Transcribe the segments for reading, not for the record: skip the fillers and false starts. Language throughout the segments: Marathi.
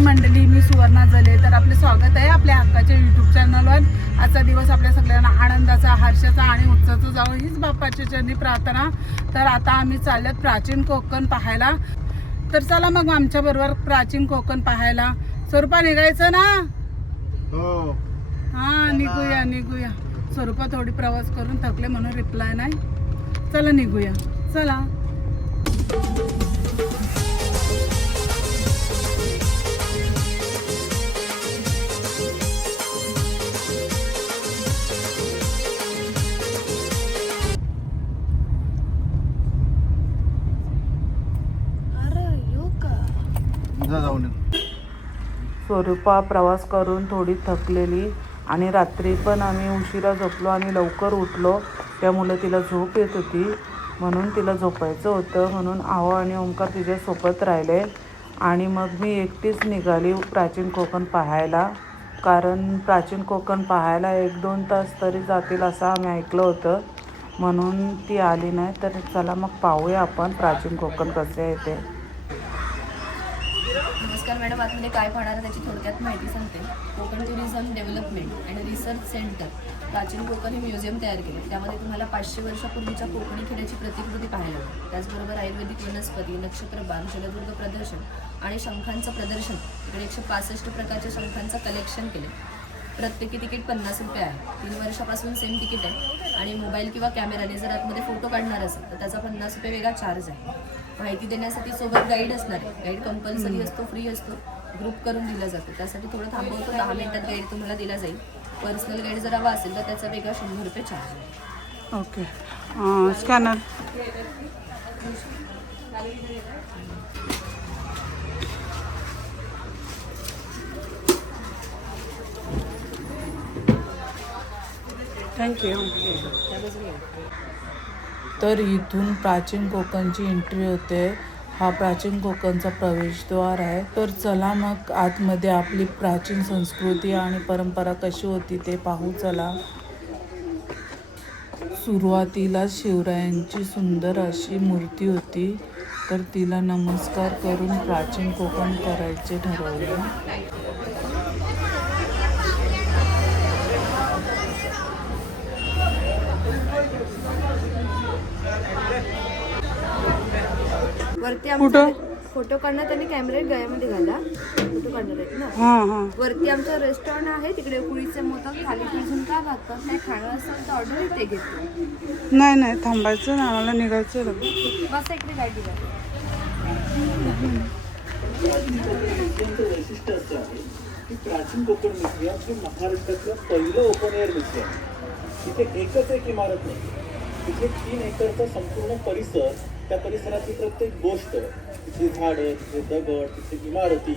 मंडळी, मी सुवर्णा जले. तर आपले स्वागत आहे आपल्या हक्काच्या यूट्यूब चॅनलवर. आजचा दिवस आपल्या सगळ्यांना आनंदाचा, हर्षाचा आणि उत्साहाचा जावं हीच बाप्पाची चरणी प्रार्थना. तर आता आम्ही चाललोत प्राचीन कोकण पाहायला. तर चला मग आमच्या बरोबर प्राचीन कोकण पाहायला. स्वरूपा निघायचं ना? हो. हां, निघूया. स्वरूपा थोडी प्रवास करून थकले म्हणून रिप्लाय नाही. चला निघूया, चला. स्वरूपा प्रवास करून थोडी थकलेली आणि रात्री पण आम्ही उशिरा झोपलो आणि लवकर उठलो, त्यामुळे तिला झोप येत होती म्हणून तिला झोपायचं होतं. म्हणून आहो आणि ओंकार तिच्यासोबत राहिले आणि मग मी एकटीच निघाली प्राचीन कोकण पाहायला. कारण प्राचीन कोकण पाहायला 1-2 तास तरी जातील असं आम्ही ऐकलं होतं, म्हणून ती आली नाही. तर चला मग पाहूया आपण प्राचीन कोकण कसे आहे ते. नमस्कार मॅडम, आतमध्ये काय पाहणार आहे त्याची थोडक्यात माहिती सांगते. Konkan tourism development and research centre प्राचीन कोकण हे म्युझियम तयार केले. त्यामध्ये तुम्हाला 500 वर्षापूर्वीच्या कोकणी खेड्याची प्रतिकृती पाहायला मिळेल. त्याचबरोबर आयुर्वेदिक वनस्पती, नक्षत्रबाग, जलदुर्ग प्रदर्शन आणि शंखांचं प्रदर्शन. इकडे 165 प्रकारच्या शंखांचं कलेक्शन केले. प्रत्येकी तिकीट 50 रुपये आहे. 3 वर्षापासून सेम तिकीट आहे आणि मोबाईल किंवा कॅमेराने जर आतमध्ये फोटो काढणार असेल तर त्याचा 50 रुपये वेगळा चार्ज आहे. माहिती देण्यासाठी सोबत गाईड असणार आहे. गाईड कंपल्सरी असतो, फ्री असतो, ग्रुप करून दिला जातो. त्यासाठी थोडं थांबवतो, 10 मिनिटात गाईड तुम्हाला दिला जाईल. पर्सनल गाईड जर हवा असेल तर त्याचा वेगळा 100 रुपये चार्ज आहे. Okay, scanner. थँक्यू. तर इथून प्राचीन कोकणची एंट्री होते. हा प्राचीन कोकणचा प्रवेशद्वार आहे. तर चला मग आतमध्ये आपली प्राचीन संस्कृती आणि परंपरा कशी होती ते पाहू. चला. सुरुवातीला शिवरायांची सुंदर अशी मूर्ती होती, तर तिला नमस्कार करून प्राचीन कोकण करायचे ठरवले. वरती आमचा फोटो काढणार, त्यांनी कॅमेरा गळ्यामध्ये घाला, फोटो काढणार आहेत ना. वरती आमचं रेस्टॉरंट आहे, तिकडे उकडीचे मोदक, थालीपीठ, झुणका भाकर, काय खाणं असेल तर ऑर्डर इथे घेतो. नाही थांबायचं ना, आम्हाला निघायचं. बस इकडे गाडी वैशिष्ट्य असं आहे की प्राचीन कोकण म्युझियम हे महाराष्ट्रातलं पहिलं ओपन एअर म्युझियम. तिथे एकच एक इमारत नाही, तिथे 3 एकरचा संपूर्ण परिसर, त्या परिसरातली प्रत्येक गोष्ट, तिथली झाडं, तिथले दगड, तिथली इमारती,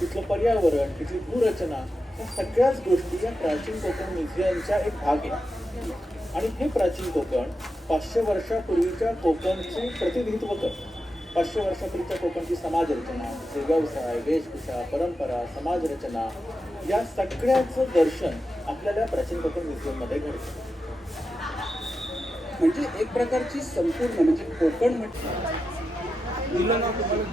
तिथलं पर्यावरण, तिथली भूरचना, या सगळ्याच गोष्टी या प्राचीन कोकण म्युझियमचा एक भाग आहे. आणि हे प्राचीन कोकण 500 वर्षापूर्वीच्या कोकणचे प्रतिनिधित्व करतं. 500 वर्षापूर्वीच्या कोकणची समाजरचना, व्यवसाय, वेशभूषा, परंपरा, समाजरचना, या सगळ्याचं दर्शन आपल्याला प्राचीन कोकण म्युझियममध्ये घडतं. म्हणजे एक प्रकारची संपूर्ण, म्हणजे कोकण दिलं ना तुम्हाला.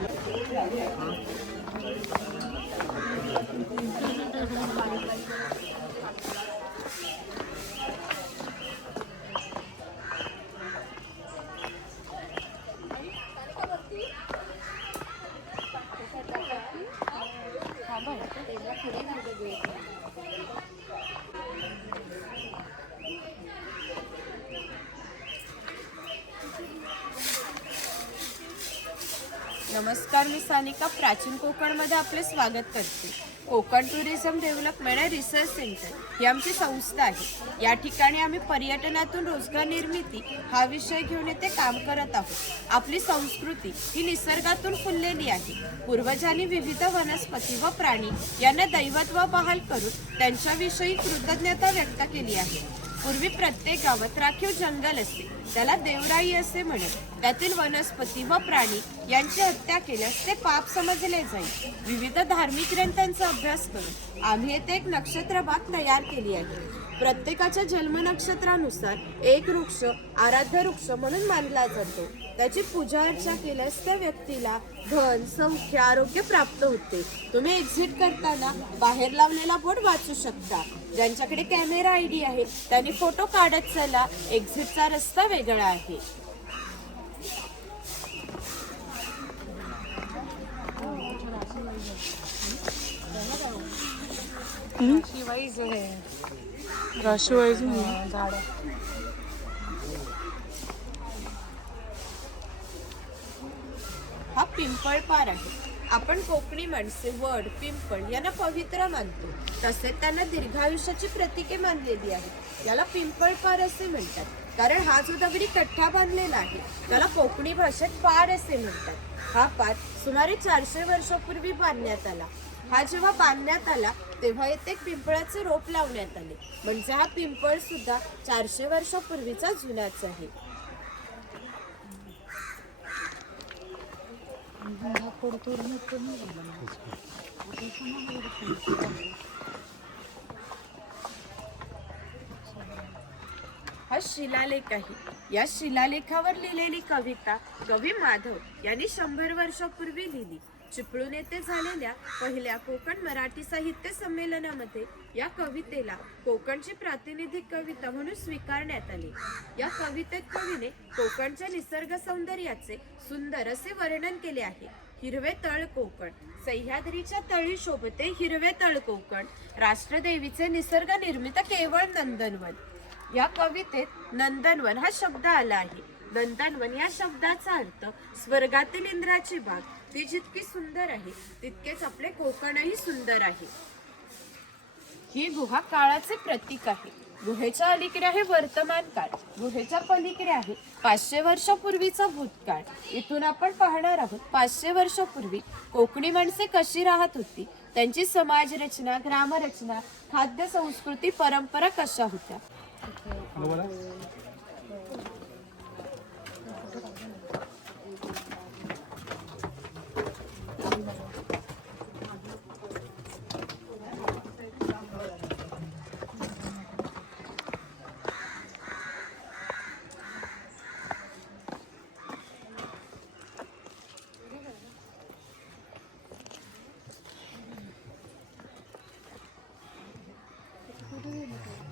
नमस्कार, मी सानिका. प्राचीन कोकणमध्ये आपले स्वागत करते. Konkan tourism development and research centre ही आमची संस्था आहे. या ठिकाणी आम्ही पर्यटनातून रोजगार निर्मिती हा विषय घेऊन येथे काम करत आहोत. आपली संस्कृती ही निसर्गातून फुललेली आहे. पूर्वजांनी विविध वनस्पती व प्राणी यांना दैवत्व बहाल करून त्यांच्याविषयी कृतज्ञता व्यक्त केली आहे. पूर्वी प्रत्येक गावात राखीव जंगल असते, त्याला देवराई असे म्हणत. त्यातील वनस्पती व प्राणी यांची हत्या केल्यास ते पाप समजले जाईल. विविध धार्मिक ग्रंथांचा अभ्यास करून आम्ही येथे एक नक्षत्रबाग तयार केली आहे. प्रत्येकाच्या जन्म नक्षत्रानुसार एक वृक्ष आराध्य वृक्ष म्हणून मानला जातो. त्याची पूजा अर्चा केल्यास त्या व्यक्तीला धन सौख्य आरोग्य प्राप्त होते. तुम्ही एक्झिट करताना बाहेर लावलेला बोर्ड वाचू शकता. ज्यांच्याकडे कॅमेरा ID आहे त्यांनी फोटो काढत चला, एक्झिटचा रस्ता वेगळा आहे. राशीवाईज हा पिंपळ पार आहे. आपण कोकणी माणसे वड पिंपळ यांना पवित्र मानतो. तसेच त्यांना दीर्घायुष्याची प्रतीके मानलेली आहेत. याला पिंपळ पार असे म्हणतात, कारण हा जो दगडी कट्टा बांधलेला आहे त्याला कोकणी भाषेत पार असे म्हणतात. हा पार सुमारे 400 वर्षापूर्वी बांधण्यात आला. हा जेव्हा बांधण्यात आला तेव्हा येथे पिंपळाचे रोप लावण्यात आले. म्हणजे हा पिंपळ सुद्धा 400 वर्षापूर्वीचा जुनाच आहे. हा शिलालेख आहे. या शिलालेखावर लिहिलेली कविता कवी माधव यांनी 100 वर्षापूर्वी लिहिली. चिपळूण येथे झालेल्या पहिल्या कोकण मराठी साहित्य संमेलनामध्ये या कवितेला कोकणची प्रातिनिधिक कविता म्हणून स्वीकारण्यात आली. या कवितेत कवीने कोकणच्या निसर्ग सौंदर्याचे सुंदर असे वर्णन केले आहे. हिरवे तळ कोकण, सह्याद्रीच्या तळी शोभते हिरवे तळ कोकण, राष्ट्रदेवीचे निसर्ग निर्मित केवळ नंदनवन. या कवितेत नंदनवन हा शब्द आला आहे. नंदनवन या शब्दाचा अर्थ स्वर्गातील इंद्राची बाग. ती जितकी सुंदर आहे तितकेच आपले कोकणही सुंदर आहे. ही गुहा काळाचे प्रतीक आहे. गुहेच्या अलीकडे आहे वर्तमान काळ, गुहेच्या पलीकडे आहे 500 वर्षापूर्वीचा भूतकाळ. इथून आपण पाहणार आहोत 500 वर्षापूर्वी कोकणी माणसे कशी राहत होती, त्यांची समाज रचना, ग्रामरचना, खाद्य संस्कृती, परंपरा कशा होत्या.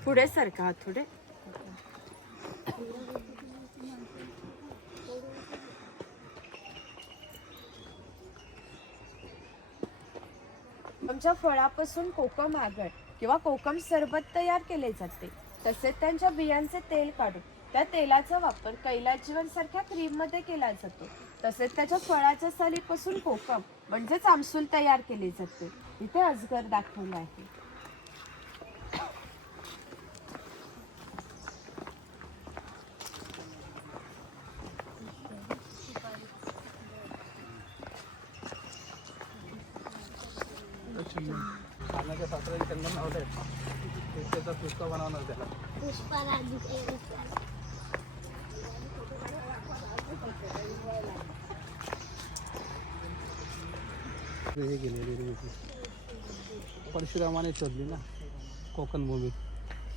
पुढे सरका थोडे. आमच्या फळापासून कोकम आगळ किंवा कोकम सरबत तयार केले जाते. तसेच त्यांच्या बियांचे तेल काढून त्या तेलाचा वापर कैलाजीवन सारख्या क्रीम मध्ये केला जातो. तसेच त्याच्या फळाच्या सालीपासून कोकम म्हणजेच आमसूल तयार केले जाते. इथे अजगर दाखवला आहे. खाण्याच्या सासऱ्याने त्यांना नाव द्यायचं, त्याचा पुष्पा बनवणार त्याला. हे गेलेली परशुरामाने शोधली ना कोकण भूमी.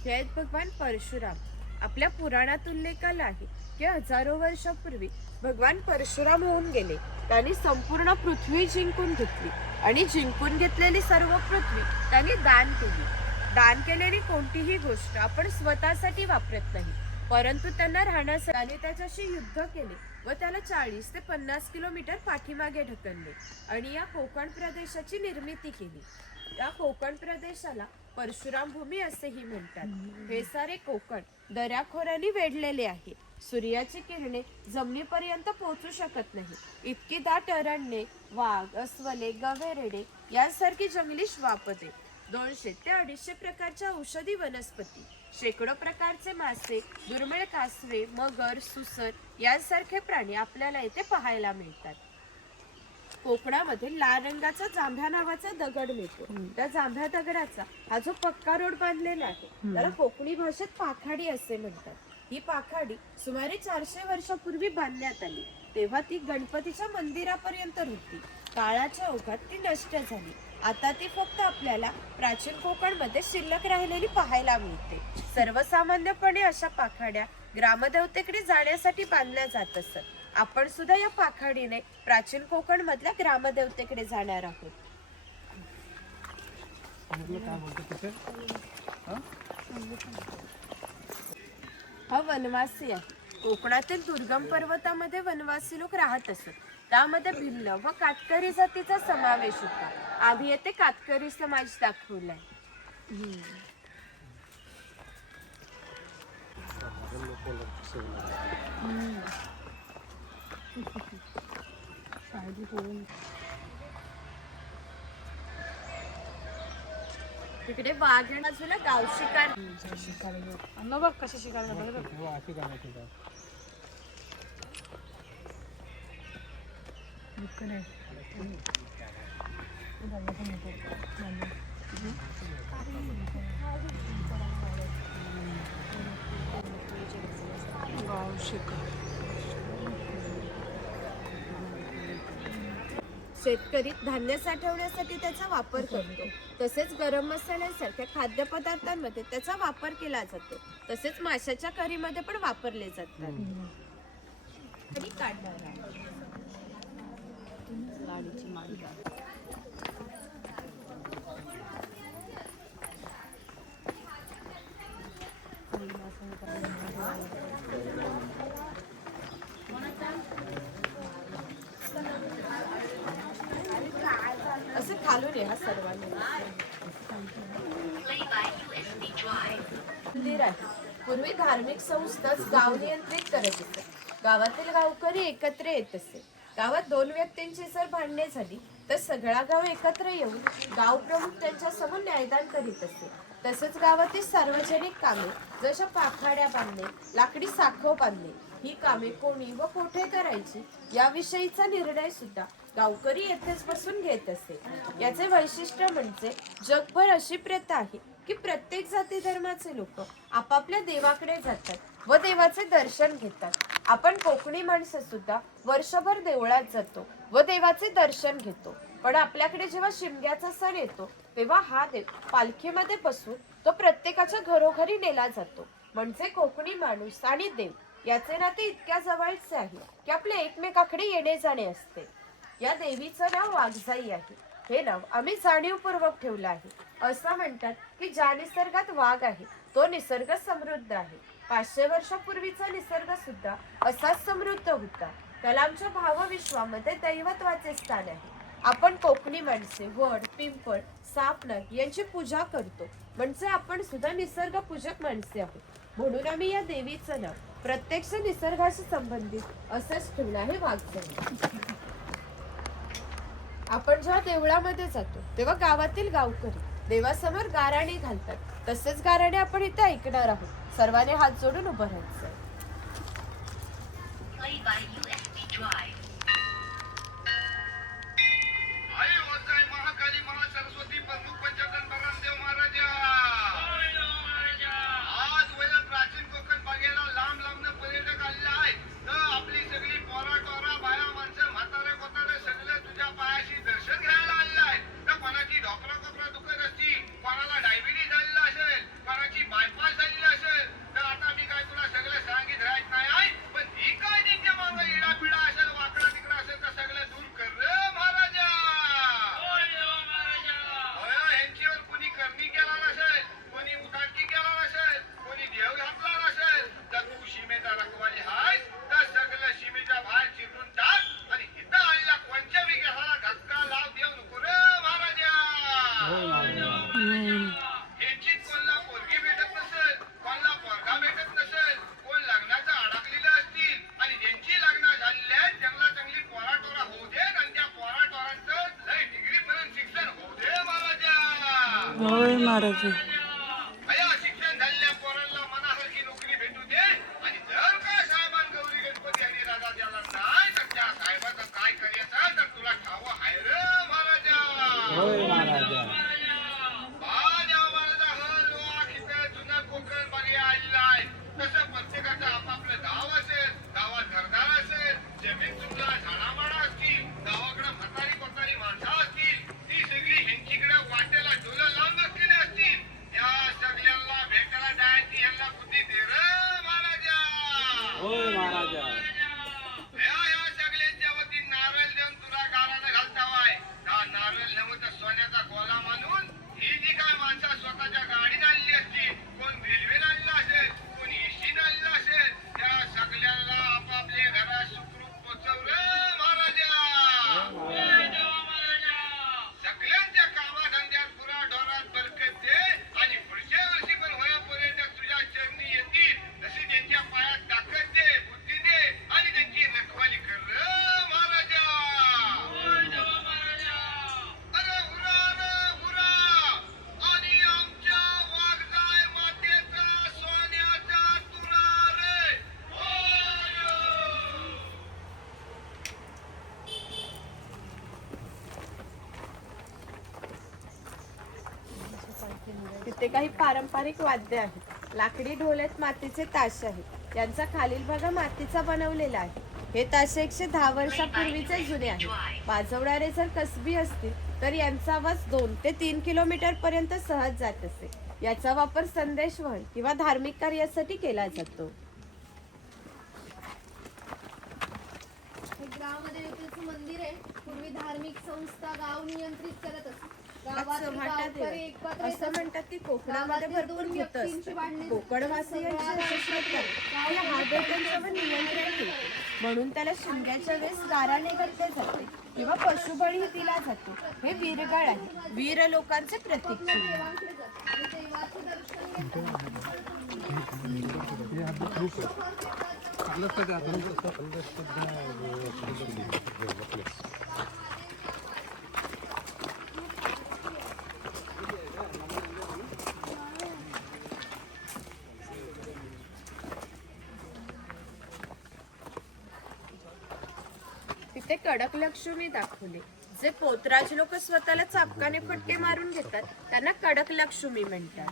हे आहेत भगवान परशुराम. आपल्या पुराणात उल्लेख आला आहे की हजारो वर्षापूर्वी भगवान परशुराम होऊन गेले. त्यांनी संपूर्ण पृथ्वी जिंकून घेतली आणि जिंकून घेतलेली सर्व पृथ्वी त्यांनी दान केली. दान केलेली कोणतीही गोष्ट आपण स्वतःसाठी वापरत नाही, परंतु त्यांना राहण्यासाठी त्याच्याशी युद्ध केले व त्याला 40 ते 50 किलोमीटर पाठीमागे ढकलले आणि या कोकण प्रदेशाची निर्मिती केली. या कोकण प्रदेशाला परशुराम भूमी असेही म्हणतात. हे सारे कोकण दऱ्याखोऱ्यांनी वेढलेले आहे. सूर्याची किरणे जमिनीपर्यंत पोहोचू शकत नाही. इतकी दाट अरण्ये, वाघ, अस्वले, गवेरेडे यांसारखी जंगली श्वापदे, 200 ते 250 प्रकारच्या औषधी वनस्पती, शेकडो प्रकारचे मासे, दुर्मिळ कासवे, मगर, सुसर यांसारखे प्राणी आपल्याला येथे पाहायला मिळतात. कोकणामध्ये लाल रंगाचा जांभ्या नावाचा दगड मिळतो. त्या जांभ्या दगडाचा हा जो पक्का रोड बांधलेला आहे त्याला कोकणी भाषेत पाखाडी असे म्हणतात. ही पाखाडी सुमारे 400 वर्षापूर्वी बांधण्यात आली. तेव्हा ती गणपतीच्या मंदिरापर्यंत होती. काळाच्या ओघात ती नष्ट झाली. आता ती फक्त आपल्याला प्राचीन कोकणमध्ये शिल्लक राहिलेली पाहायला मिळते. सर्वसामान्यपणे अशा पाखाड्या ग्रामदेवतेकडे जाण्यासाठी बांधल्या जात असत. आपण सुद्धा या पाखाडीने प्राचीन कोकण मधल्या ग्रामदेवतेकडे जाणार आहोत. काय बोलतो तिथे हा वनवासी आहे. कोकणातील दुर्गम पर्वतामध्ये वनवासी लोक राहत असत. त्यामध्ये भिल्ल व कातकरी जातीचा समावेश होता. आम्ही येथे कातकरी समाज दाखवलाय. तिकडे वाघ आणि बाजूला गाव शिकार. अन्न बघ कशी शिकायला बघ. तेव्हा अशी काय माहिती का गाव शिकार. शेतकरी धान्य साठवण्यासाठी त्याचा वापर करतो. तसेच गरम मसाल्यांसारख्या खाद्यपदार्थांमध्ये त्याचा वापर केला जातो. तसेच माशाच्या करीमध्ये पण वापरले जातात. कधी काढणार आहे. असे खालून आहे हा सर्वांनी. मंदिर आहे. पूर्वी धार्मिक संस्थाच गाव नियंत्रित करत असत. गावातील गावकरी एकत्र येत असे. गावात 2 व्यक्तींची जर भांडणे झाली तर सगळा गाव एकत्र येऊन गाव प्रमुख त्यांच्या समोर न्यायदान करीत असे. तसेच गावातील सार्वजनिक कामे जशा पाखाड्या बांधणे, लाकडी साखव बांधणे ही कामे कोणी व कुठे करायची याविषयीचा निर्णय सुद्धा गावकरी येथेच बसून घेत असे. याचे वैशिष्ट्य म्हणजे जगभर अशी प्रथा आहे की प्रत्येक जाती धर्माचे लोक आपापल्या देवाकडे जातात व देवाचे दर्शन घेतात. आपण कोकणी माणसं सुद्धा वर्षभर देवळात जातो व देवाचे दर्शन घेतो. पण आपल्याकडे जेव्हा शिमग्याचा सण येतो तेव्हा हा देव पालखीमध्ये बसून तो प्रत्येकाच्या घरोघरी नेला जातो. म्हणजे कोकणी माणूस आणि देव याचे नाते इतक्या जवळचे आहे की आपले एकमेकाकडे येणे जाणे असते. या देवीचं नाव वाघजाई आहे. हे नाव आम्ही जाणीवपूर्वक ठेवलं आहे. असं म्हणतात की ज्या निसर्गात वाघ आहे तो निसर्ग समृद्ध आहे. 500 वर्षापूर्वीचा निसर्ग सुद्धा असाच समृद्ध होता. त्याला आमच्या भावविश्वामध्ये दैवत्वाचे स्थान आहे. आपण कोकणी माणसे वड, पिंपळ, साप, नाग यांची पूजा करतो. म्हणजे आपण सुद्धा निसर्ग पूजक माणसे आहोत. म्हणून आम्ही या देवीचं नाव प्रत्यक्ष निसर्गाशी संबंधित असंच ठेवलं आहे वाघजाई. आपण जेव्हा देवळामध्ये जातो तेव्हा गावातील गावकरी देवासमोर गाराणे घालतात. तसेच गाराणे आपण इथे ऐकणार आहोत. सर्वांनी हात जोडून उभं राहायचं. महाकाली महासरस्वती प्रमुख पंचकन बरामदेव महाराजा आज वया प्राचीन कोकण बघायला लांब लांबनं पर्यटक आलेले आहेत. तर आपली सगळी पोरा टोरा बाया माणसं म्हातारे कोतारे सगळे तुझ्या पायाशी दर्शन घ्यायला आलेले आहेत. तर कोणाची ढोकरा कोपरा दुखत असतील, कोणाला डायबिटीज झालेला असेल, कोणाची बायपास झालेली असेल. तर आता मी काय तुला सगळं सांगित राहत नाही आहे. पण ही काय त्यांच्या मागं इडा पिडा असेल, वाकडा तिकडा असेल तर सगळं दूर कर रे महाराजा. ह्यांच्यावर कोणी करणी केला नसेल, कोणी उदाटकी केला नसेल, कोणी देव घातला नसेल तर तू सीमेचा रखवाली आहेस तर सगळं सीमेच्या बाहेर चिरून टाक आणि इथं आलेल्या कोणत्या विकासाला धक्का लाव देऊ नको रे महाराजा. ह्यांची कोणला पोरगी भेटत नसेल, कोणला पोरगा भेटत नसेल, कोण लग्नाचं अडकलेलं असतील आणि ज्यांची लग्न झालेली आहेत त्यांना चांगली पोराटोरा होऊ दे आणि त्या पोराटोरांचं लय डिग्रीपर्यंत शिक्षण होऊ दे महाराजा. होय महाराज. अया शिक्षण झालेल्या पोरांना मनासारखी नोकरी भेटू दे आणि जर काय साहेबां गौरी गणपती आणि राजा द्याला नाही तर त्या साहेबाचं काय करायचं तर तुला ठाव आहे रे महाराजा. होय महाराजा. महाराजा जुनं कोकण बघे आलेलं आहे. तसं प्रत्येकाचं आपापलं गाव असेल, गावात घरदार असेल, जमीन तुमला झाडामाडा असतील, गावाकडे म्हातारी कोतारी माणसं असतील, ती सगळी ह्यांचीकडे वाटेला डोलं लावून बसलेली असतील. तिथे काही पारंपरिक वाद्य आहेत. लाकडी ढोल आहेत, मातीचे ताशे आहेत. यांचा खालील भाग मातीचा बनवलेला आहे. हे ताशे 110 वर्षापूर्वीचे जुने आहेत. वाजवणारे जर कसबी असतील तर यांचा आवाज 2 ते 3 किलोमीटर पर्यंत सहज जात असे. याचा वापर संदेशवहन किंवा धार्मिक कार्यासाठी केला जातो. हे ग्रामदेवतेचं मंदिर आहे. पूर्वी धार्मिक संस्था गाव नियंत्रित करत असत. गावातील गावकरी एकत्र येत असं म्हणतात की कोकणामध्ये भरपूर भूत असतात. कोकणवासियांची अशी श्रद्धा आहे की हा देव त्यांच्यावर नियंत्रण ठेवतो. म्हणून त्याला शिमग्याच्या वेळेस गाराने घातले जाते किंवा पशुबळी दिला जातो. हे वीरगळ आहे. वीर लोकांचे प्रतीक चिन्ह. आणि देवाचे दर्शन घेतात. तिथे कडक लक्ष्मी दाखवले. जे पोतराज लोक स्वतःला चापकाने फटके मारून घेतात त्यांना कडक लक्ष्मी म्हणतात.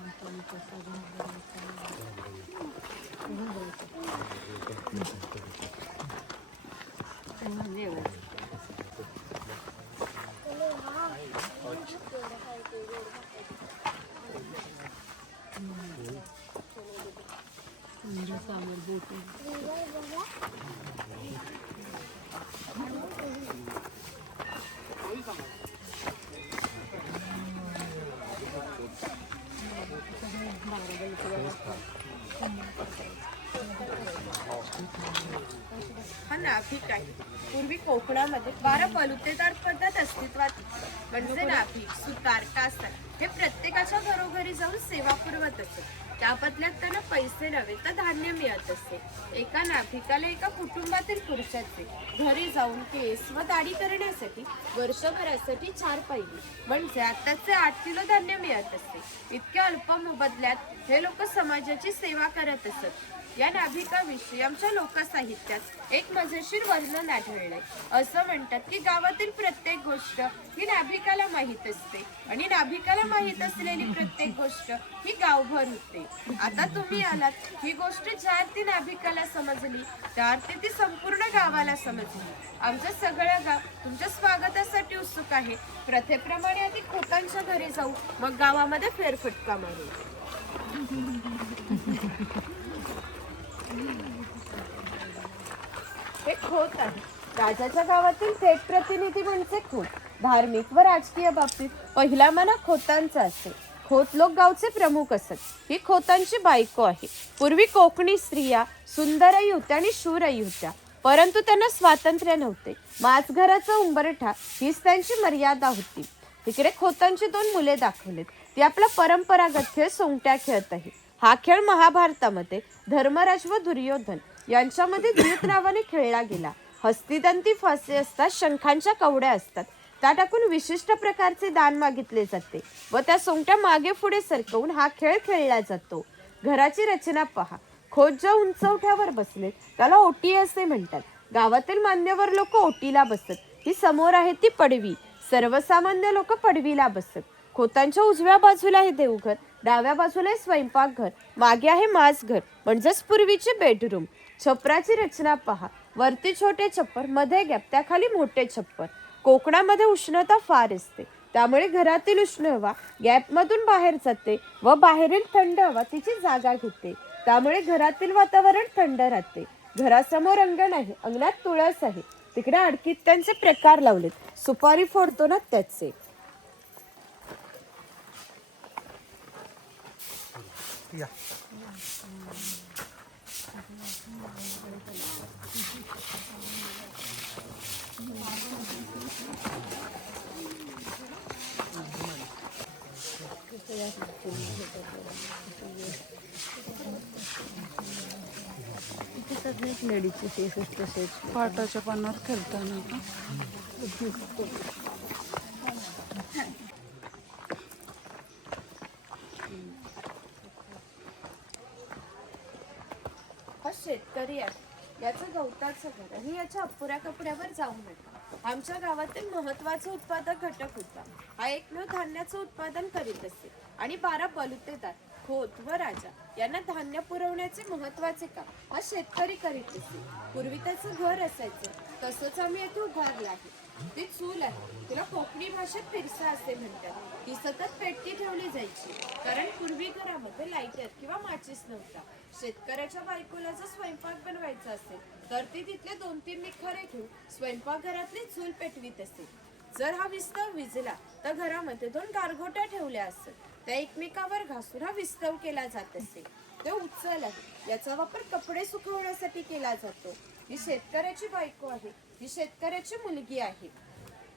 हा नाभिक आहे. पूर्वी कोकणामध्ये 12 बलुतेदार पद्धत अस्तित्वात म्हणजे नाभिक, सुतार, कासार हे प्रत्येकाच्या घरोघरी जाऊन सेवा पुरवत असत. त्या बदल्यात त्यांना पैसे नव्हे तर धान्य मिळत असे. एका नाभिकाला एका कुटुंबातील पुरुषाचे घरी जाऊन केस व दाढी करण्यासाठी वर्षभरासाठी 4 पहिली म्हणजे आताचे 8 किलो धान्य मिळत असते. इतक्या अल्प मोबदल्यात हे लोक समाजाची सेवा करत असत. या नाभिकाविषयी आमच्या लोकसाहित्यात एक मजेशीर वर्णन आढळलंय. असं म्हणतात की गावातील प्रत्येक गोष्ट ही नाभिकाला माहीत असते आणि नाभिकाला माहीत असलेली प्रत्येक गोष्ट ही गावभर होते. आता तुम्ही आलात, ही गोष्ट ज्या अर्थी नाभिकाला समजली त्या अर्थी ती संपूर्ण गावाला समजली. आमचं सगळं गाव तुमच्या स्वागतासाठी उत्सुक आहे. प्रथेप्रमाणे आधी खोतांच्या घरी जाऊ, मग गावामध्ये फेरफटका मारू. हे खोत आहे. राजाच्या गावातील थेट प्रतिनिधी म्हणजे खोत. धार्मिक व राजकीय बाबतीत पहिला मना खोतांचा असे. खोत लोक गावचे प्रमुख असत. ही खोतांची बायको आहे. पूर्वी कोकणी स्त्रिया सुंदरही होत्या आणि शूरही होत्या, परंतु त्यांना स्वातंत्र्य नव्हते. माझघराचा उंबरठा हीच त्यांची मर्यादा होती. तिकडे खोतांची 2 मुले दाखवलेत. ती आपला परंपरागत खेळ सोंगट्या खेळत आहे. हा खेळ महाभारतामध्ये धर्मराज व दुर्योधन यांच्यामध्ये द्यूत नावाने खेळला गेला. हस्तिदंती फासे असतात, शंखांच्या कवड्या असतात. त्या टाकून विशिष्ट प्रकारचे दान मागितले जाते व त्या सोंगट्या मागे पुढे सरकवून हा खेळ खेळला जातो. घराची रचना पहा. खोत ज्या उंचवठ्यावर बसले त्याला ओटी असे म्हणतात. गावातील मान्यवर लोक ओटीला बसत. ही समोर आहे ती पडवी. सर्वसामान्य लोक पडवीला बसत. खोतांच्या उजव्या बाजूला आहे देवघर, डाव्या बाजूला आहे स्वयंपाकघर, मागे आहे माझघर म्हणजेच पूर्वीचे बेडरूम. छपराची रचना पहा. वरती छोटे छप्पर, मध्ये गॅप, त्याखाली मोठे छप्पर. कोकणामध्ये उष्णता फार असते, त्यामुळे घरातील उष्ण हवा गॅपमधून बाहेर जाते व बाहेरील थंड हवा तिची जागा घेते. त्यामुळे घरातील वातावरण थंड राहते. घरासमोर अंगण आहे. अंगणात तुळस आहे. तिकडे आडकित्त्यांचे प्रकार लावलेत. सुपारी फोडतो ना त्याचे. पाटाच्या पानावर खेळताना का? हा शेतकरी आहे. याचं गवताचं घर आणि याच्या अपुऱ्या कपड्यावर जाऊ नका. आमच्या गावातील महत्वाचा उत्पादक घटक होता. हा एकमेव धान्याचं उत्पादन करीत असे. आणि 12 बलुतेदार, खोत व राजा यांना धान्य पुरवण्याचे महत्वाचे काम हा शेतकरी करीत असे. पूर्वी त्याचं घर असायचं, तसंच आम्ही येथे उभारलं आहे. ती चूल आहे, तिला कोकणी भाषेत पिरसा असे म्हणतात. ती सतत पेटती ठेवली जायची, कारण पूर्वी घरामध्ये लाईटर किंवा माचीस नव्हता. शेतकऱ्याच्या बायकोला जर स्वयंपाक बनवायचा असेल तर ती तिथले 2-3 निखारे घेऊन स्वयंपाकघरातली चूल पेटवीत असे. जर हा विस्तव विझला तर घरामध्ये 2 गारगोट्या ठेवल्या असत, त्या एकमेकावर घासून हा विस्तव केला जात असे. ते उचल आहे, याचा वापर कपडे सुकवण्यासाठी केला जातो. ही शेतकऱ्याची बायको आहे, ही शेतकऱ्याची मुलगी आहे.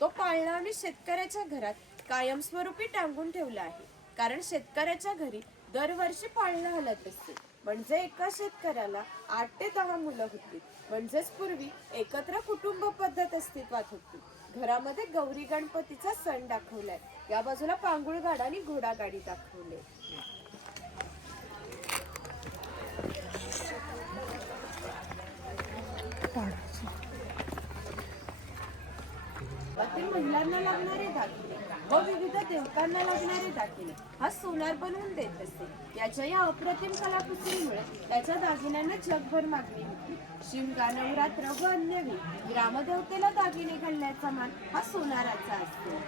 तो पाळणा आम्ही शेतकऱ्याच्या घरात कायमस्वरूपी टांगून ठेवला आहे, कारण शेतकऱ्याच्या घरी दरवर्षी पाळणा हलत असते. म्हणजे एका शेतकऱ्याला 8 ते 10 मुलं होती. म्हणजेच पूर्वी एकत्र कुटुंब पद्धत अस्तित्वात होती. घरामध्ये गौरी गणपतीचा सण दाखवलाय. या बाजूला पांगुळ गाडा आणि घोडागाडी दाखवले. महिलांना लागणारे दागिने व विविध देवतांना लागणारे दागिने हा सोनार बनवून देत असते. याच्या या अप्रतिम कलाकुसरीमुळे त्याच्या दागिन्यांना जगभर मागणी होती. शिमगा, नवरात्र व अन्य वेळी ग्रामदेवतेला दागिने घालण्याचा मान हा सोनाराचा असतो.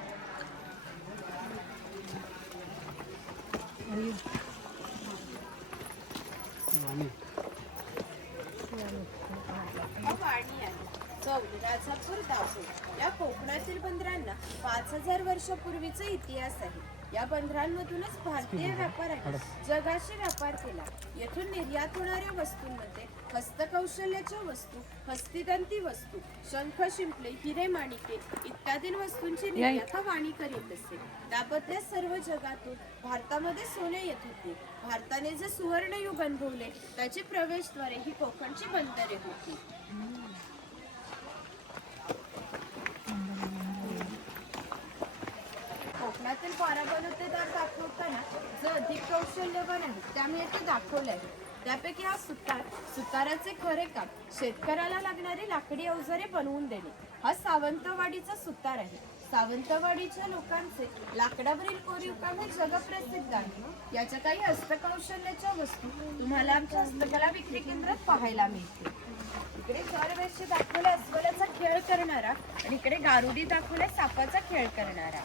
वाणी आहे चौल, राजापूर, दाभोळ या कोकणातील बंदरांना 5000 वर्षापूर्वीचा इतिहास आहे. या बंदरांमधूनच भारतीय व्यापाऱ्यांनी जगाशी व्यापार केला. येथून निर्यात होणाऱ्या वस्तूंमध्ये हस्तकौशल्याच्या वस्तू, हस्तिदंती वस्तू, शंख, शिंपले, हिरे, माणिके इत्यादी वस्तूंची निर्यात हा वाणी करीत असे. त्याबद्दल सर्व जगातून भारतामध्ये सोने येत होते. भारताने जे सुवर्णयुग अनुभवले त्याचे प्रवेशद्वारे ही कोकणची बंदरे होती. कोकणातील 12 बलुतेदार दाखवताना जो अधिक कौशल्यवान आहे त्यामुळे येथे दाखवले आहे. त्यापैकी हा सुताराचे खरे काम शेतकऱ्याला लागणारी लाकडी अवजारे बनवून देणे हा सावंतवाडीचा सुतार आहे. सावंतवाडीच्या लोकांचे लाकडावरील कोरीव काम हे जगप्रसिद्ध आहे. याच्या काही हस्तकौशल्याच्या वस्तू तुम्हाला आमच्या हस्तकला विक्री केंद्रात पाहायला मिळते. इकडे दरवर्षी दाखवला अस्वलाचा खेळ करणारा आणि इकडे गारुडी दाखवला सापाचा खेळ करणारा.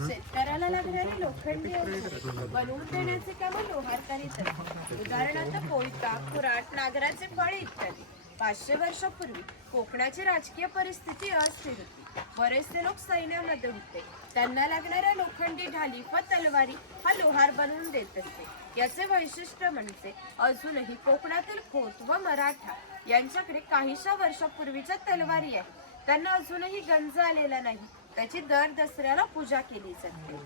शेतकऱ्याला लागणारी लोखंडी बनवून देण्याचे काम लोहार करीत असतात. उदाहरणार्थ कोयता, कुऱ्हाड, नागराचे फळे इत्यादी. 500 वर्षापूर्वी कोकणाची राजकीय परिस्थिती अस्थिर होती. बरेचसे लोक सैन्यामध्ये होते. त्यांना लागणाऱ्या लोखंडी ढाली व तलवारी हा लोहार बनवून देत असते. याचे वैशिष्ट्य म्हणजे अजूनही कोकणातील खोत व मराठा यांच्याकडे काहीशा वर्षापूर्वीच्या तलवारी आहेत. त्यांना अजूनही गंज आलेला नाही. त्याची दर दसऱ्याला पूजा केली जाते.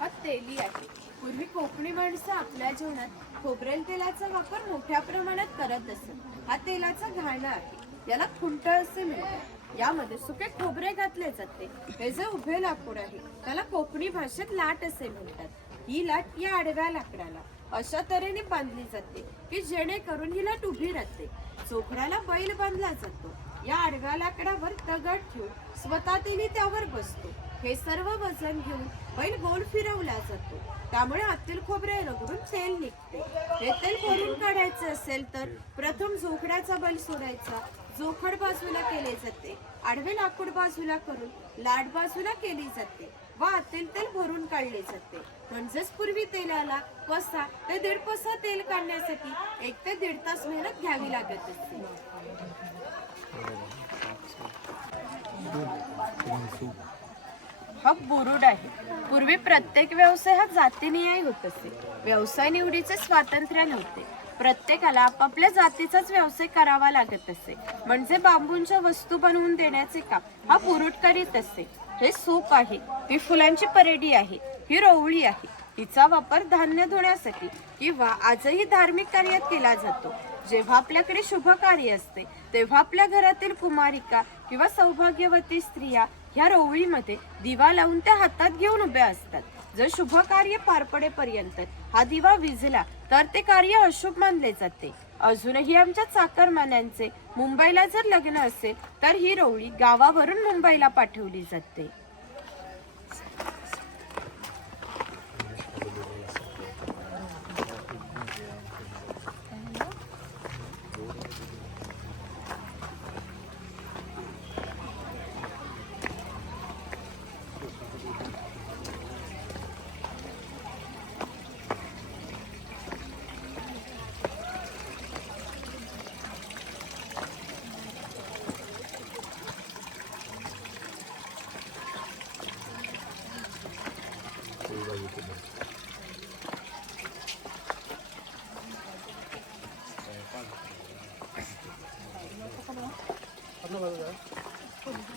हा तेली आहे. पूर्वी कोकणी माणसं आपल्या जेवणात खोबरेल तेलाचा वापर मोठ्या प्रमाणात करत असत. हा तेलाचा घाणा आहे. याला खुंट असे म्हणतात. यामध्ये सुके खोबरे घातले जाते. हे जे उभे लाकूड आहे त्याला कोकणी भाषेत लाट असे म्हणतात. ही लाट या आडव्या लाकडाला अशा तऱ्हेने बांधली जाते की जेणेकरून ही लाट उभी राहते. चोखड्याला बैल बांधला जातो. या आडव्या लाकडावर दगड ठेवून स्वतः तेली त्यावर बसतो. हे सर्व वजन घेऊन बैल गोल फिरवला जातो. त्यामुळे आतील खोबरे रगडून तेल निघते. हे तेल भरून काढायचे असेल तर प्रथम जोखड्याचा बैल सोडायचा. जोखड बाजूला केले जाते. आडवे लाकूड बाजूला करून लाट बाजूला केली जाते व आतील तेल भरून काढले जाते. म्हणजेच पूर्वी तेलाला पसा ते 1.5 पसा तेल काढण्यासाठी 1 ते 1.5 तास मेहनत घ्यावी लागत असते. हा बुरुड आहे. पूर्वी प्रत्येक व्यवसाय हा जातीनिहाय होत असे. व्यवसाय निवडीचे स्वातंत्र्य नव्हते. प्रत्येकाला आपापल्या जातीचाच व्यवसाय करावा लागत असे. म्हणजे बांबूंच्या वस्तू बनवून देण्याचे काम हा बुरुड करीत असे. हे सूप आहे, ही फुलांची परेडी आहे, ही रोवळी आहे. हिचा वापर धान्य धुण्यासाठी किंवा आजही धार्मिक कार्यात केला जातो. जेव्हा आपल्याकडे शुभ कार्य असते तेव्हा आपल्या घरातील कुमारिका किंवा सौभाग्यवती स्त्रिया ह्या रोवळीमध्ये दिवा लावून त्या हातात घेऊन उभ्या असतात. जर शुभ कार्य पार पडेपर्यंत हा दिवा विझला तर ते कार्य अशुभ मानले जाते. अजूनही आमच्या चाकरमान्यांचे मुंबईला जर लग्न असेल तर ही रोवळी गावावरून मुंबईला पाठवली जाते.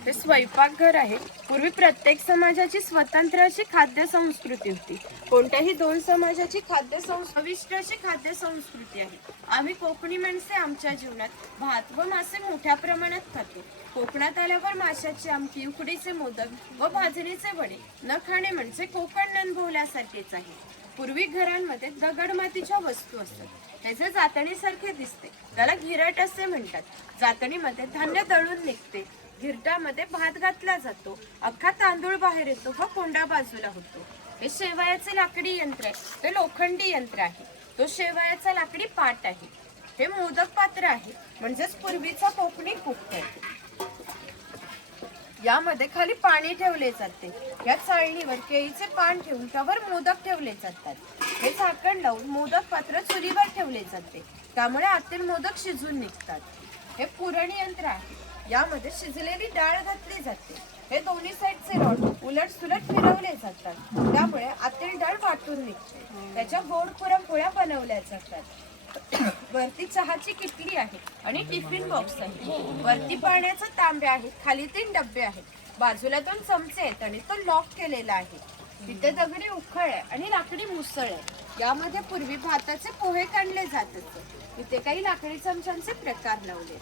हे स्वयंपाकघर आहे. पूर्वी प्रत्येक समाजाची स्वतंत्र अशी खाद्य संस्कृती होती. कोणत्याही दोन समाजाची अशी खाद्य संस्कृती आहे. आम्ही कोकणी माणसे आमच्या जीवनात भात व मासे मोठ्या प्रमाणात खातो. कोकणात आल्यावर माशाची आमटी, उकडीचे मोदक व भाजणीचे वडे न खाणे म्हणजे कोकण अनुभवल्यासारखेच आहे. पूर्वी घरांमध्ये दगड मातीच्या वस्तू असतात. त्याचे जातणीसारखे दिसते, त्याला घिरट असे म्हणतात. जातणीमध्ये धान्य दळून निघते, घिरटामध्ये भात घातला जातो, अख्खा तांदूळ बाहेर येतो व कोंडा बाजूला होतो. हे शेवयाचे लाकडी यंत्र आहे, ते लोखंडी यंत्र आहे. तो शेवयाचा लाकडी पाट आहे. हे मोदक पात्र आहे, म्हणजेच पूर्वीचा कोकणी कुकर. यामध्ये खाली पाणी ठेवले जाते. या चाळणीवर केळीचे पान ठेवून त्यावर मोदक ठेवले जातात. हे झाकण लावून मोदक पात्र चुलीवर ठेवले जाते, त्यामुळे आतील मोदक शिजून निघतात. हे पुरण यंत्र आहे. यामध्ये शिजलेली डाळ घातली जाते. हे दोन्ही साईडचे रॉड उलट सुलट फिरवले जातात, त्यामुळे आतील डाळ वाटून निघते. त्याच्या गोड पुरणपोळ्या बनवल्या जातात. वरती चहाची किटली आहे आणि टिफिन बॉक्स आहे. वरती पाण्याचा तांब्या आहे, खाली 3 डबे आहेत. बाजूला 2 चमचे आहेत आणि तो लॉक केलेला आहे. तिथे दगडी उखळ आहे आणि लाकडी मुसळ आहे. यामध्ये पूर्वी भाताचे पोहे काढले जात असते. इथे काही लाकडी चमच्यांचे प्रकार लावले.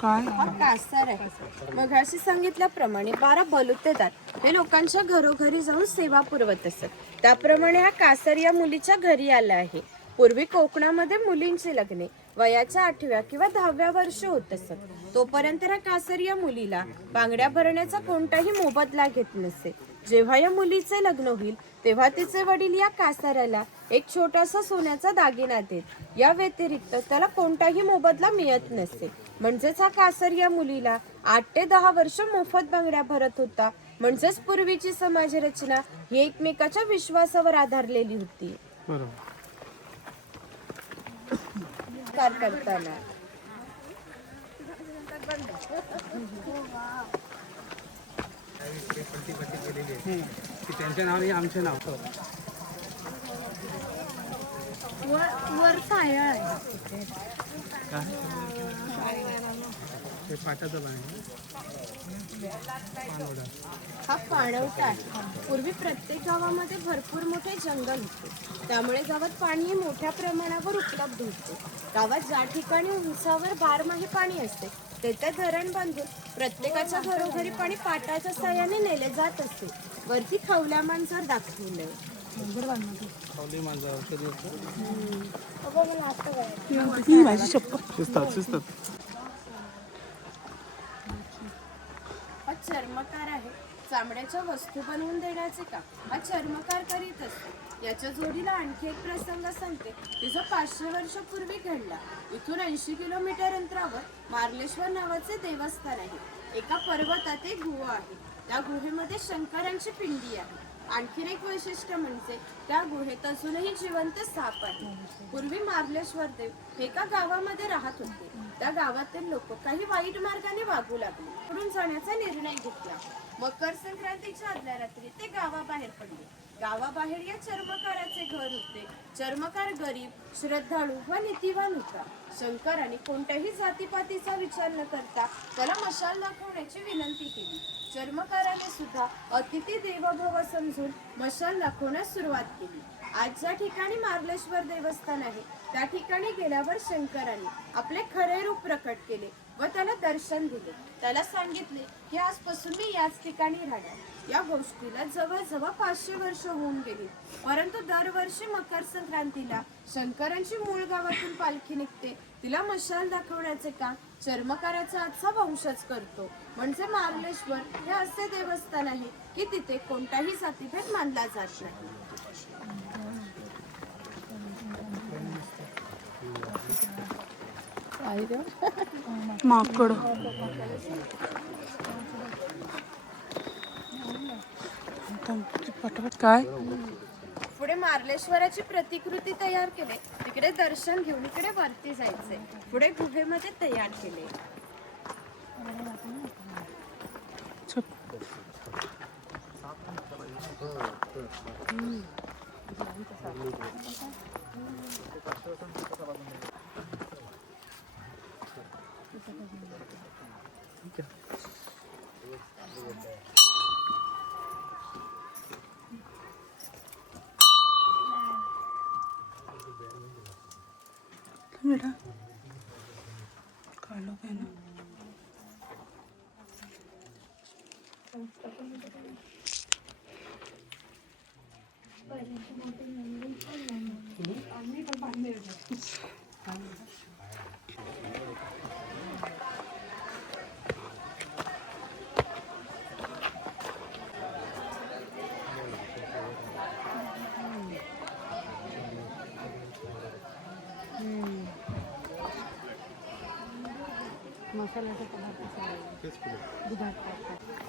काय हा कासार आहे. मगाशी सांगितल्याप्रमाणे 12 बलुतेदार हे लोकांच्या घरोघरी जाऊन सेवा पुरवत असत. त्याप्रमाणे हा कासार या मुलीच्या घरी आला आहे. पूर्वी कोकणामध्ये मुलींची लग्ने वयाच्या 8व्या किंवा 10व्या वर्षी होत असत. तोपर्यंत हा कासार या मुलीला बांगड्या भरण्याचा कोणताही मोबदला घेत नसे. जेव्हा या मुलीचे लग्न होईल तेव्हा तिचे वडील या कासाराला एक छोटासा सोन्याचा दागिना देत. या व्यतिरिक्त त्याला कोणताही मोबदला मिळत नसे. म्हणजेच हा कासार या मुलीला 8 ते 10 वर्ष मोफत बांगड्या भरत होता. म्हणजेच पूर्वीची समाज रचना ही एकमेकाच्या विश्वासावर आधारलेली होती. करताना त्यांचे नाव आणि आमचे नाव वर सायळ आहे. ते पाटाचं पाणी हा पाणवठा आहे. पूर्वी प्रत्येक गावामध्ये भरपूर मोठे जंगल होते, त्यामुळे गावात पाणी मोठ्या प्रमाणावर उपलब्ध होते. गावात ज्या ठिकाणी उंचावर 12 पाणी असते तेथे धरण बांधून प्रत्येकाच्या घरोघरी पाणी पाटाच्या साह्याने नेले जात असते. वरती खवल्या मांजर दाखवलंय. ही माझी चप्पल. शिस्तात हा चर्मकार आहे. चामड्याच्या वस्तू बनवून देण्याचे काम हा चर्मकार करीत असतो. याच्या जोडीला आणखी एक प्रसंग सांगते, तिचा 500 वर्षापूर्वी घडला. इथून 80 किलोमीटर अंतरावर मार्लेश्वर नावाचे देवस्थान आहे. एका पर्वतात एक गुहा आहे. त्या गुहेमध्ये शंकरांची पिंडी आहे. आणखीन एक वैशिष्ट्य म्हणजे त्या गुहेत अजूनही जिवंत साप आहे. पूर्वी मार्लेश्वर देव हे एका गावामध्ये राहत होते. त्या गावातील लोक काही वाईट मार्गाने वागू लागले. पुढून जाण्याचा निर्णय घेतला. मकर संक्रांतीच्या आदल्या रात्री ते गावाबाहेर पडले. गावाबाहेर या चर्मकाराचे घर होते. चर्मकार गरीब, श्रद्धाळू व नीतिवान होता. शंकराने कोणत्याही जातीपातीचा विचार न करता त्याला मशाल दाखवण्याची विनंती केली. चर्मकाराने सुद्धा अतिथी देवभव समजून मशाल दाखवण्यास सुरुवात केली. आज ज्या ठिकाणी मार्लेश्वर देवस्थान आहे त्या ठिकाणी गेल्यावर शंकराने आपले खरे रूप प्रकट केले व त्याला दर्शन दिले. त्याला सांगितले की आजपासून मी याच ठिकाणी राहणार. या गोष्टीला जवळजवळ 500 वर्ष होऊन गेली. परंतु दरवर्षी मकर संक्रांतीला शंकरांची मूळ गावातून पालखी निघते. तिला मशाल दाखवण्याचे काम चर्मकाराचा आजचा वंशच करतो. म्हणजे मार्लेश्वर हे असे देवस्थान आहे की तिथे कोणताही जातीभेद मानला जात नाही. माकड पटापट काय पुढे मार्लेश्वराची प्रतिकृती तयार केले. तिकडे दर्शन घेऊन इकडे वरती जायचे. पुढे गुहेमध्ये तयार केले. बेटा काढलो काय ना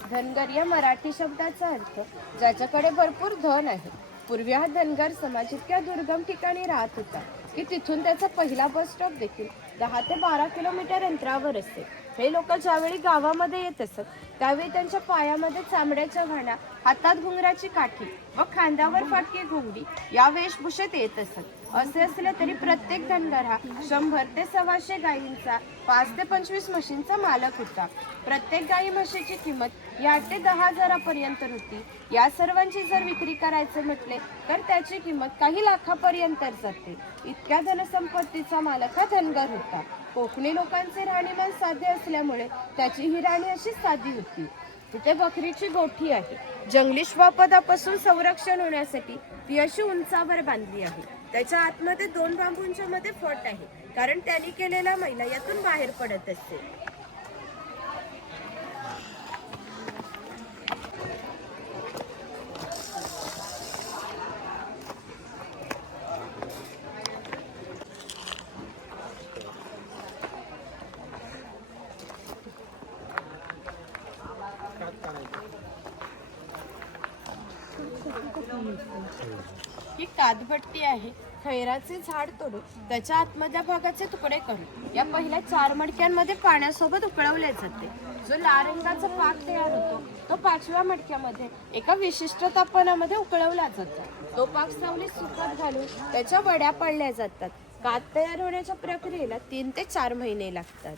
धनगर या मराठी शब्दाचा अर्थ ज्याच्याकडे भरपूर धन आहे. पूर्वी हा धनगर समाज इतक्या दुर्गम ठिकाणी राहत होता की तिथून त्याचा पहिला बस स्टॉप देखील 10 ते 12 किलोमीटर अंतरावर असते. हे लोक ज्यावेळी गावामध्ये येत असत त्यावेळी त्यांच्या पायामध्ये चामड्याच्या घाण्या, हातात घुंगराची काठी व खांद्यावर फाटकी घोंगडी या वेशभूषेत येत असत. असे असले तरी प्रत्येक धनगर हा 100 ते 125 गायींचा, 5 ते 25 म्हशींचा मालक होता. प्रत्येक गायी म्हशीची किंमत 8 ते 10 हजारापर्यंत होती. या सर्वांची जर विक्री करायचे म्हटले तर त्याची किंमत काही लाखापर्यंत जाते. इतक्या धनसंपत्तीचा मालक हा धनगर होता. कोकणी लोकांचे राहणीमान साधे असल्यामुळे त्याची ही राणी अशी साधी होती. तिथे बकरीची गोठी आहे. जंगली श्वापदापासून संरक्षण होण्यासाठी ती अशी उंचावर बांधली आहे. त्याच्या आतमध्ये 2 बांबूंच्या मध्ये फट आहे, कारण त्यांनी केलेला मैला यातून बाहेर पडत असते. ही कातभट्टी आहे. खैराचे झाड तोडून त्याच्या आतमधल्या भागाचे तुकडे करून या पहिल्या 4 मडक्यांमध्ये पाण्यासोबत उकळवले जाते. जो लाल रंगाचा पाक तयार होतो तो 5व्या मडक्यामध्ये एका विशिष्ट तापमानामध्ये उकळवला जातो. तो पाक सावलीत सुकत घालून त्याच्या वड्या पाडल्या जातात. कात तयार होण्याच्या प्रक्रियेला 3 ते 4 महिने लागतात.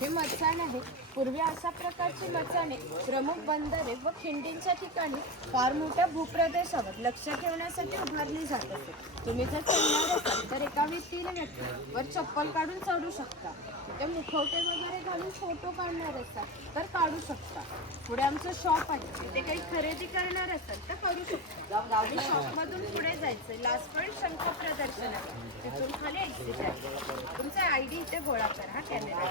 हे मचाण आहे. पूर्वी अशा प्रकारची मचाणे प्रमुख बंदरे व खिंडींच्या ठिकाणी फार मोठ्या भूप्रदेशावर लक्ष ठेवण्यासाठी उभारली जात असे. तुम्ही जर चढणार असाल तर एका व्यक्तीने वर चप्पल काढून चढू शकता. तिथे मुखवटे वगैरे घालून फोटो काढणार असाल तर काढू शकता. पुढे आमचं शॉप आहे. तिथे काही खरेदी करणार असाल तर करू शकता. गावी शॉपमधून पुढे जायचं. लास्ट पॉईंट शंख प्रदर्शन आहे. तिथून खाली एक्झिट आहे. तुमचा ID इथे गोळा करा. हा कॅमेरा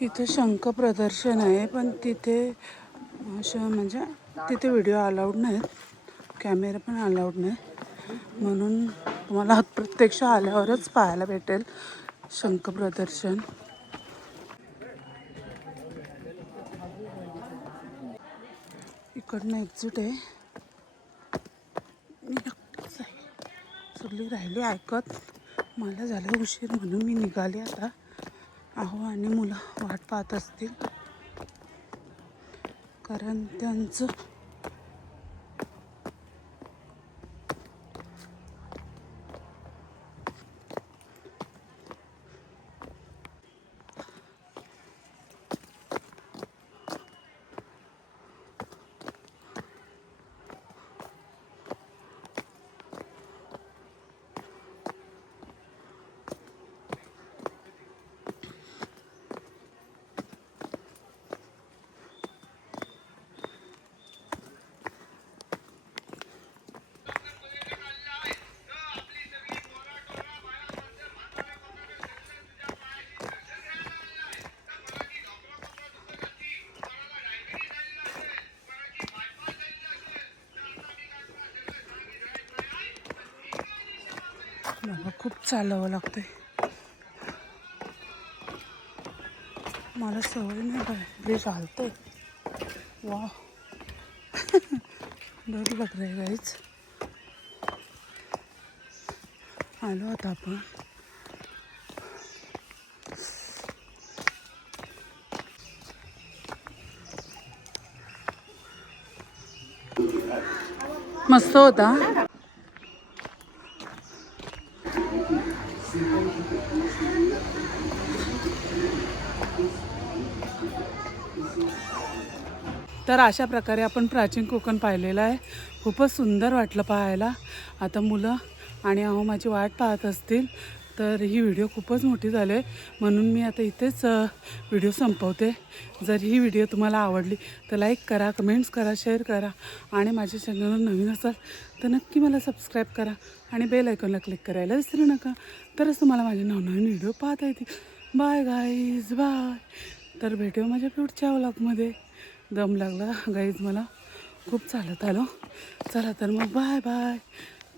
इथे शंख प्रदर्शन आहे, पण तिथे असं म्हणजे तिथे व्हिडिओ अलाउड नाहीत, कॅमेरा पण अलाउड नाही, म्हणून तुम्हाला प्रत्यक्ष आल्यावरच पाहायला भेटेल शंख प्रदर्शन. इकडनं एक्झिट आहे. मी नक्कीच आहे, सगळी राहिली ऐकत. मला झालं उशीर म्हणून मी निघाले आता. अहो आणि मुलं वाट पाहत असतील, कारण त्यांचं मला खूप चालावं लागतंय. मला सवय नाही बाय, ब्रिज हालतंय. वा डर लग रहा है गाइस. आलो आता आपण. मस्त होता. तर अशा प्रकारे आपण प्राचीन कोकण पाहिलेलं आहे. खूपच सुंदर वाटलं पाहायला. आता मुलं आणि अहो माझी वाट पाहत असतील, तर ही व्हिडिओ खूपच मोठी झाली आहे, म्हणून मी आता इथेच व्हिडिओ संपवते. जर ही व्हिडिओ तुम्हाला आवडली तर लाईक करा, कमेंट्स करा, शेअर करा आणि माझ्या चॅनलवर नवीन असाल तर नक्की मला सबस्क्राईब करा आणि बेल आयकॉनला क्लिक करायला विसरू नका. तरच तुम्हाला माझे नवनवीन व्हिडिओ पाहता येतील. Bye guys, bye. तर भेटूया माझ्या पुढच्या व्लॉगमध्ये. दम लागला गाईज मला, खूप चालत आलो. चला तर मग बाय बाय.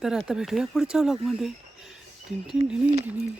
तर आता भेटूया पुढच्या व्लॉगमध्ये. टिन टिन टिन टिन.